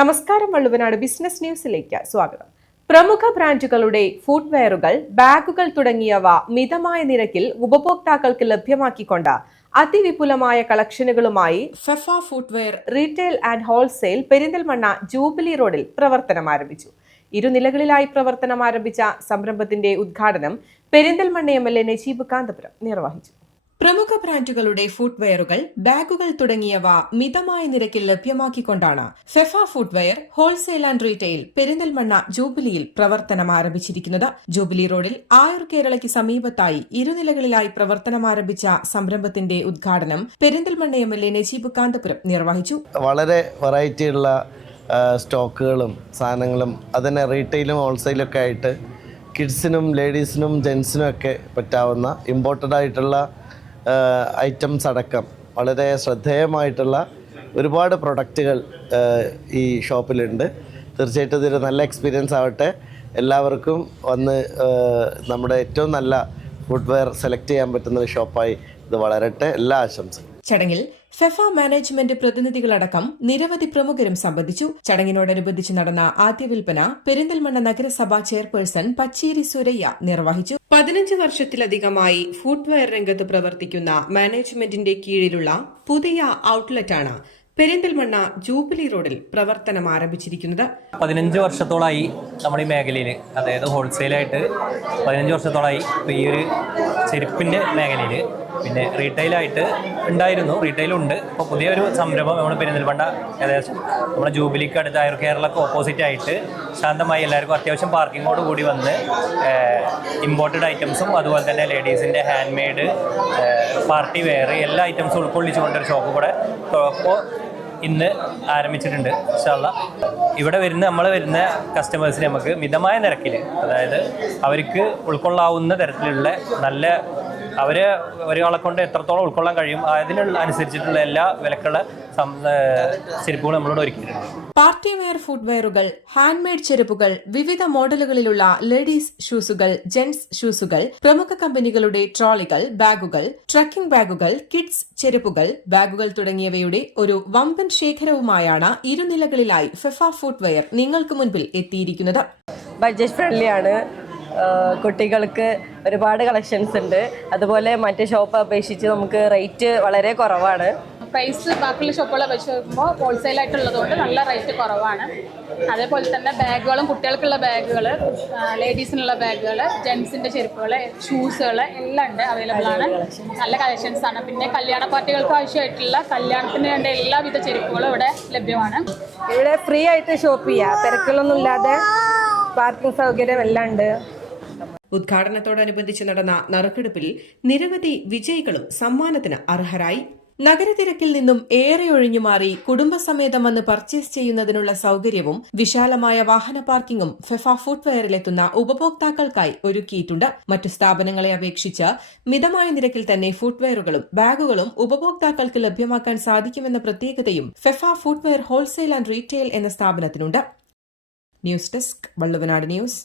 നമസ്കാരം, വള്ളുവനാട് ബിസിനസ് ന്യൂസിലേക്ക് സ്വാഗതം. പ്രമുഖ ബ്രാൻഡുകളുടെ ഫുട്വെയറുകൾ, ബാഗുകൾ തുടങ്ങിയവ മിതമായ നിരക്കിൽ ഉപഭോക്താക്കൾക്ക് ലഭ്യമാക്കിക്കൊണ്ട് അതിവിപുലമായ കളക്ഷനുകളുമായി Fefa footwear retail and wholesale Perinthalmanna Jubilee റോഡിൽ പ്രവർത്തനം ആരംഭിച്ചു. ഇരുനിലകളിലായി പ്രവർത്തനം ആരംഭിച്ച സംരംഭത്തിന്റെ ഉദ്ഘാടനം പെരിന്തൽമണ്ണ MLA നജീബ് കാന്തപുരം നിർവഹിച്ചു. പ്രമുഖ ബ്രാൻഡുകളുടെ ഫുട്വെയറുകൾ, ബാഗുകൾ തുടങ്ങിയവ മിതമായ നിരക്കിൽ ലഭ്യമാക്കിക്കൊണ്ടാണ് Fefa footwear wholesale and retail Perinthalmanna ജൂബിലിയിൽ പ്രവർത്തനം ആരംഭിച്ചിരിക്കുന്നത്. ജൂബിലി റോഡിൽ ആയുർ കേരളയ്ക്ക് സമീപത്തായി ഇരുനിലകളിലായി പ്രവർത്തനം ആരംഭിച്ച സംരംഭത്തിന്റെ ഉദ്ഘാടനം പെരിന്തൽമണ്ണ MLA നജീബ് കാന്തപുരം നിർവഹിച്ചു. വളരെ വെറൈറ്റിയുള്ള സ്റ്റോക്കുകളും സാധനങ്ങളും അതിനെ റീറ്റെയിലും ഹോൾസെയിലും ഒക്കെ ആയിട്ട് കിഡ്സിനും ലേഡീസിനും ജെൻസിനും ഒക്കെ പറ്റാവുന്ന ഇമ്പോർട്ടഡ് ആയിട്ടുള്ള ഐറ്റംസ് അടക്കം വളരെ ശ്രദ്ധേയമായിട്ടുള്ള ഒരുപാട് പ്രൊഡക്റ്റുകൾ ഈ ഷോപ്പിലുണ്ട്. തീർച്ചയായിട്ടും ഇതൊരു നല്ല എക്സ്പീരിയൻസ് ആവട്ടെ. എല്ലാവർക്കും വന്ന് നമ്മുടെ ഏറ്റവും നല്ല ഫുട്വെയർ സെലക്ട് ചെയ്യാൻ പറ്റുന്ന ഒരു ഷോപ്പായി ഇത് വളരട്ടെ. എല്ലാ ആശംസകളും. ചടങ്ങിൽ ഫെഫ മാനേജ്മെന്റ് പ്രതിനിധികളടക്കം നിരവധി പ്രമുഖരും സംബന്ധിച്ചു. ചടങ്ങിനോടനുബന്ധിച്ച് നടന്ന ആദ്യ വിൽപ്പന പെരിന്തൽമണ്ണ നഗരസഭാ ചെയർപേഴ്സൺ പച്ചേരി സുരയ്യ നിർവഹിച്ചു. 15 വർഷത്തിലധികമായി ഫുട്വെയർ രംഗത്ത് പ്രവർത്തിക്കുന്ന മാനേജ്മെന്റിന്റെ കീഴിലുള്ള പുതിയ ഔട്ട്ലെറ്റാണ് പെരിന്തൽമണ്ണ ജൂബിലി റോഡിൽ പ്രവർത്തനം ആരംഭിച്ചിരിക്കുന്നത്. 15 വർഷത്തോളായി നമ്മുടെ ഈ മേഖലയിൽ, അതായത് ഹോൾസെയിലായിട്ട് 15 വർഷത്തോളായി ഈ ഒരു ചെരുപ്പിൻ്റെ മേഖലയിൽ, പിന്നെ റീറ്റെയിലായിട്ട് ഉണ്ടായിരുന്നു, റീറ്റെയിലുണ്ട്. ഇപ്പോൾ പുതിയൊരു സംരംഭം നമ്മൾ പെരിന്തൽമണ്ണ ഏകദേശം നമ്മുടെ ജൂബിലിക്ക് അടുത്ത് ആയുർ കേരളക്ക് ഓപ്പോസിറ്റ് ആയിട്ട് ശാന്തമായി എല്ലാവർക്കും അത്യാവശ്യം പാർക്കിങ്ങോട് കൂടി വന്ന് ഇമ്പോർട്ടഡ് ഐറ്റംസും അതുപോലെ തന്നെ ലേഡീസിൻ്റെ ഹാൻഡ് മെയ്ഡ്, പാർട്ടി വെയർ എല്ലാ ഐറ്റംസും ഉൾക്കൊള്ളിച്ചുകൊണ്ടൊരു ഷോപ്പ് കൂടെ ഇപ്പോൾ ഇന്ന് ആരംഭിച്ചിട്ടുണ്ട്. ഇൻഷാല്ലാ ഇവിടെ നമ്മൾ വരുന്ന കസ്റ്റമേഴ്സിന് നമുക്ക് മിതമായ നിരക്കിൽ, അതായത് അവർക്ക് ഉൾക്കൊള്ളാവുന്ന തരത്തിലുള്ള നല്ല ഒരാളെ കൊണ്ട് എത്രത്തോളം ഉൾക്കൊള്ളാൻ കഴിയും അതിനുള്ള അനുസരിച്ചിട്ടുള്ള എല്ലാ വിലക്കുള്ള ചെരുപ്പുകൾ നമ്മളോട് ഒരുക്കിയിട്ടുണ്ട്. പാർട്ടി വെയർ ഫുട്വെയറുകൾ, ഹാൻഡ് മെയ്ഡ് ചെരുപ്പുകൾ, വിവിധ മോഡലുകളിലുള്ള ലേഡീസ് ഷൂസുകൾ, ജെന്റ്സ് ഷൂസുകൾ, പ്രമുഖ കമ്പനികളുടെ ട്രോളികൾ, ബാഗുകൾ, ട്രക്കിംഗ് ബാഗുകൾ, കിഡ്സ് ചെരുപ്പുകൾ, ബാഗുകൾ തുടങ്ങിയവയുടെ ഒരു വമ്പൻ ശേഖരവുമായാണ് ഇരുനിലകളിലായി ഫെഫ ഫുട്വെയർ നിങ്ങൾക്ക് മുൻപിൽ എത്തിയിരിക്കുന്നത്. ബഡ്ജറ്റ് ഫ്രണ്ട്ലി ആണ്. കുട്ടികൾക്ക് ഒരുപാട് കളക്ഷൻസ് ഉണ്ട്. അതുപോലെ മറ്റ് ഷോപ്പ് അപേക്ഷിച്ച് നമുക്ക് റേറ്റ് വളരെ കുറവാണ്. പ്രൈസ് ബാക്കിയുള്ള ഷോപ്പുകളെ വെച്ച് നോക്കുമ്പോൾ ഹോൾസെയിലായിട്ടുള്ളതുകൊണ്ട് നല്ല റേറ്റ് കുറവാണ്. അതേപോലെ തന്നെ ബാഗുകളും, കുട്ടികൾക്കുള്ള ബാഗുകൾ, ലേഡീസിനുള്ള ബാഗുകൾ, ജെൻസിൻ്റെ ചെരുപ്പുകൾ, ഷൂസുകൾ എല്ലാം ഉണ്ട്, അവൈലബിൾ ആണ്. നല്ല കളക്ഷൻസ് ആണ്. പിന്നെ കല്യാണ പാർട്ടികൾക്ക് ആവശ്യമായിട്ടുള്ള കല്യാണത്തിന് വേണ്ട എല്ലാവിധ ചെരുപ്പുകളും ഇവിടെ ലഭ്യമാണ്. ഇവിടെ ഫ്രീ ആയിട്ട് ഷോപ്പ് ചെയ്യാം, തിരക്കുകളൊന്നും ഇല്ലാതെ. പാർക്കിംഗ് സൗകര്യം എല്ലാം ഉണ്ട്. ഉദ്ഘാടനത്തോടനുബന്ധിച്ച് നടന്ന നറുക്കെടുപ്പിൽ നിരവധി വിജയികളും സമ്മാനത്തിന് അർഹരായി. നഗരത്തിരക്കിൽ നിന്നും ഏറെ ഒഴിഞ്ഞുമാറി കുടുംബസമേതം വന്ന് പർച്ചേസ് ചെയ്യുന്നതിനുള്ള സൌകര്യവും വിശാലമായ വാഹന പാർക്കിംഗും ഫെഫ ഫുട്വെയറിലെത്തുന്ന ഉപഭോക്താക്കൾക്കായി ഒരുക്കിയിട്ടുണ്ട്. മറ്റു സ്ഥാപനങ്ങളെ അപേക്ഷിച്ച് മിതമായ നിരക്കിൽ തന്നെ ഫുട്വെയറുകളും ബാഗുകളും ഉപഭോക്താക്കൾക്ക് ലഭ്യമാക്കാൻ സാധിക്കുമെന്ന പ്രത്യേകതയും Fefa footwear wholesale and retail എന്ന സ്ഥാപനത്തിനുണ്ട്. News desk, Valluvanad news.